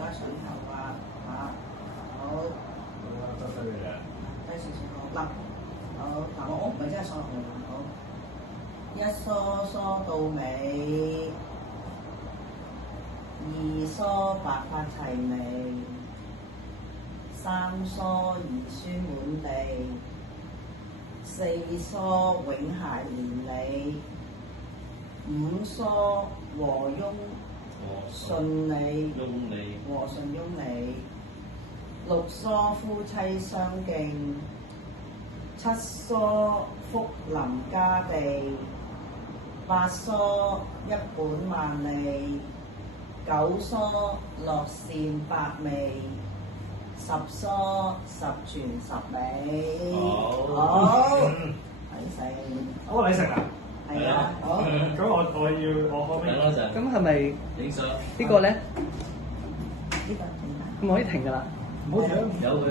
該上頭啊嚇，好。得犀利啊！低少少好嗱，好嗱我唔係真係梳落去好，一梳梳到尾，二梳白髮齊眉，三梳兒孫滿地，四梳永諧連理，五梳和翁順利，和順翁理，六梳夫妻相敬，七梳福臨家地，八梳一本萬利，九梳樂善百味，十梳十全十美。好，睇成。我禮成啊！係啊，好。咁我可唔可以？咁係咪影相呢個咧？呢個點啊？咁可以停㗎啦。唔好停。有佢。